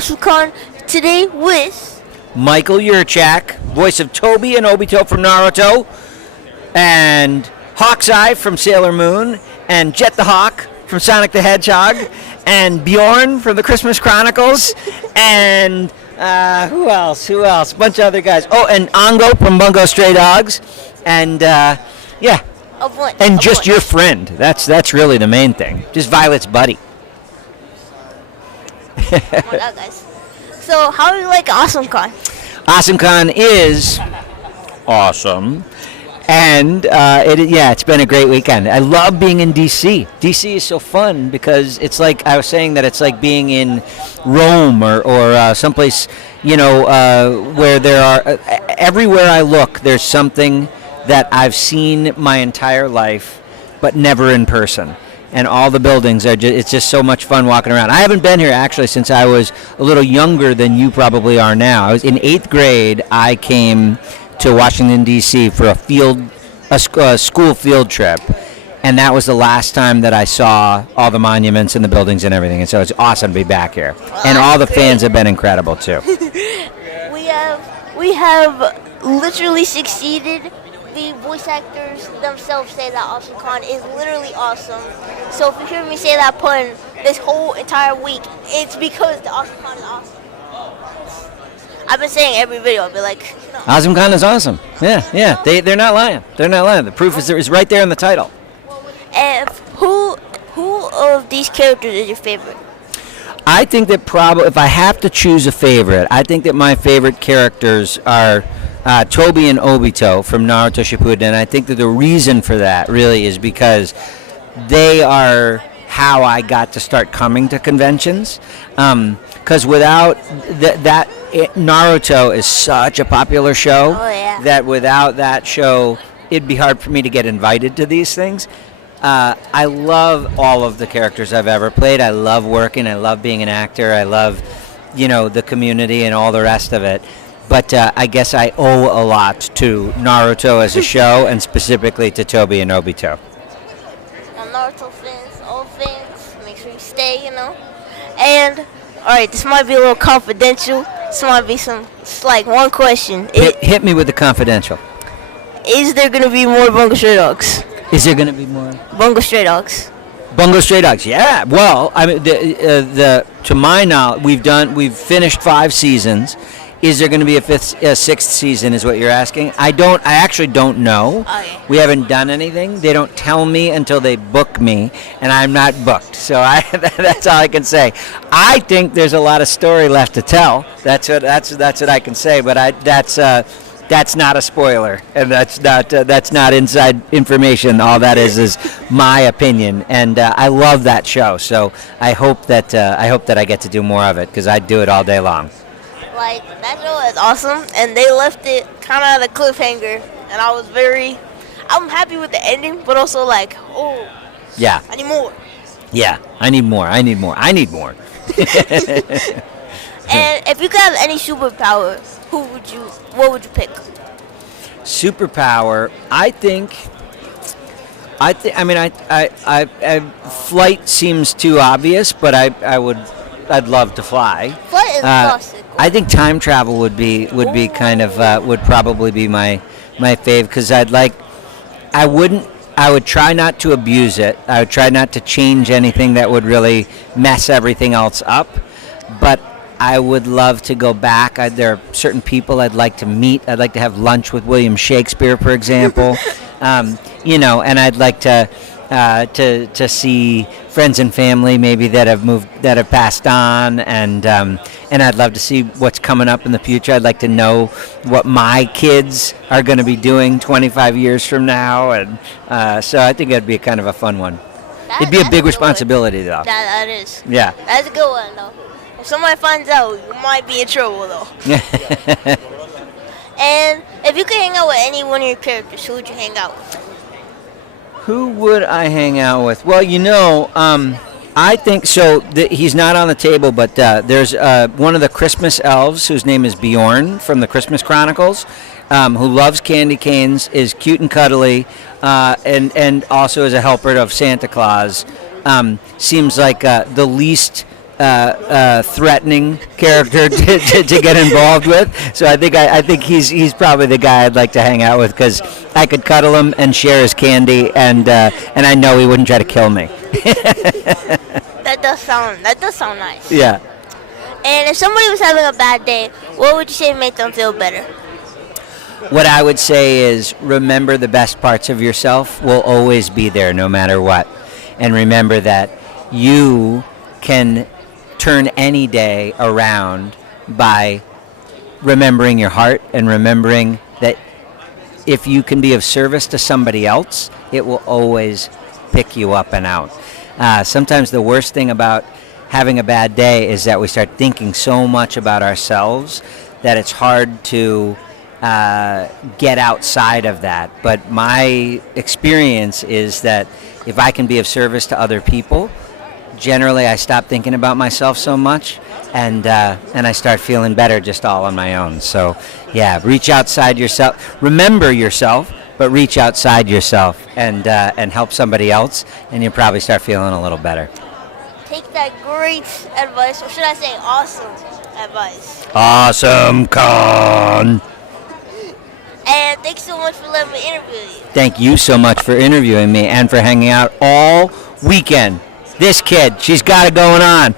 Awesomecon today with Michael Yurchak, voice of Tobi and Obito from Naruto, and Hawkeye from Sailor Moon, and Jet the Hawk from Sonic the Hedgehog, and Bjorn from the Christmas Chronicles, and who else? A bunch of other guys. Oh, and Ongo from Bungo Stray Dogs, and yeah, and just your friend. That's really the main thing. Just Violet's buddy. Oh my God, guys. So, how do you like Awesomecon? Awesomecon is awesome, and it's been a great weekend. I love being in DC. DC is so fun because it's like I was saying that it's like being in Rome or someplace where there are everywhere I look there's something that I've seen my entire life, but never in person. And all the buildings are it's just so much fun walking around. I haven't been here actually since I was a little younger than you probably are now. I was in 8th grade. I came to Washington, D.C. for a school field trip. And that was the last time that I saw all the monuments and the buildings and everything. And so it's awesome to be back here. And all the fans have been incredible too. We have literally succeeded. The voice actors themselves say that Awesomecon is literally awesome. So if you hear me say that pun this whole entire week, it's because the Awesomecon is awesome. I've been saying every video, I'll be like, Awesomecon is awesome. Yeah. They're not lying. They're not lying. The proof is right there in the title. And who of these characters is your favorite? I think that probably, if I have to choose a favorite, I think that my favorite characters are Tobi and Obito from Naruto Shippuden, and I think that the reason for that really is because they are how I got to start coming to conventions. Because without Naruto is such a popular show that without that show, it'd be hard for me to get invited to these things. I love all of the characters I've ever played. I love working. I love being an actor. I love, the community and all the rest of it. But I guess I owe a lot to Naruto as a show, and specifically to Tobi and Obito. Now, Naruto fans, all fans, make sure you stay, And, alright, this might be a little confidential. This might be it's like one question. Hit me with the confidential. Is there going to be more Bungo Stray Dogs? Is there going to be more? Bungo Stray Dogs. Bungo Stray Dogs, yeah. Well, I mean, to my knowledge, we've finished 5 seasons. Is there going to be a 6th season is what you're asking? I actually don't know. Okay. We haven't done anything. They don't tell me until they book me, and I'm not booked. So that's all I can say. I think there's a lot of story left to tell. That's what I can say, but that's not a spoiler, and that's not inside information. All that is my opinion, and I love that show. So I hope that I get to do more of it because I'd do it all day long. Like, that show is awesome, and they left it kind of at a cliffhanger, and I'm happy with the ending, but also like, yeah, I need more. Yeah, I need more. And if you could have any superpower, what would you pick? Superpower, flight seems too obvious, but I'd love to fly. Flight is classic. I think time travel would probably be my fave, because I would try not to abuse it. I would try not to change anything that would really mess everything else up, but I would love to go back. There are certain people I'd like to meet. I'd like to have lunch with William Shakespeare, for example. And I'd like to see friends and family maybe that have passed on, and I'd love to see what's coming up in the future. I'd like to know what my kids are going to be doing 25 years from now, and so I think it'd be kind of a fun one. It'd be a big responsibility, though. That is. Yeah. That's a good one, though. If somebody finds out, you might be in trouble, though. And if you could hang out with any one of your characters, who would you hang out with? Who would I hang out with? Well, I think so. He's not on the table, but there's one of the Christmas elves whose name is Bjorn from the Christmas Chronicles, who loves candy canes, is cute and cuddly, and also is a helper of Santa Claus. Seems like the least threatening character to get involved with. So I think he's probably the guy I'd like to hang out with because I could cuddle him and share his candy, and I know he wouldn't try to kill me. That does sound nice. Yeah. And if somebody was having a bad day, what would you say to make them feel better? What I would say is remember the best parts of yourself will always be there no matter what. And remember that you can turn any day around by remembering your heart and remembering that if you can be of service to somebody else, it will always pick you up and out. Sometimes the worst thing about having a bad day is that we start thinking so much about ourselves that it's hard to get outside of that. But my experience is that if I can be of service to other people, generally I stop thinking about myself so much, and I start feeling better just all on my own. So yeah, reach outside yourself. Remember yourself, but reach outside yourself and help somebody else, and you'll probably start feeling a little better. Take that great advice, or should I say awesome advice. Awesomecon. And thanks so much for letting me interview you. Thank you so much for interviewing me and for hanging out all weekend. This kid, she's got it going on.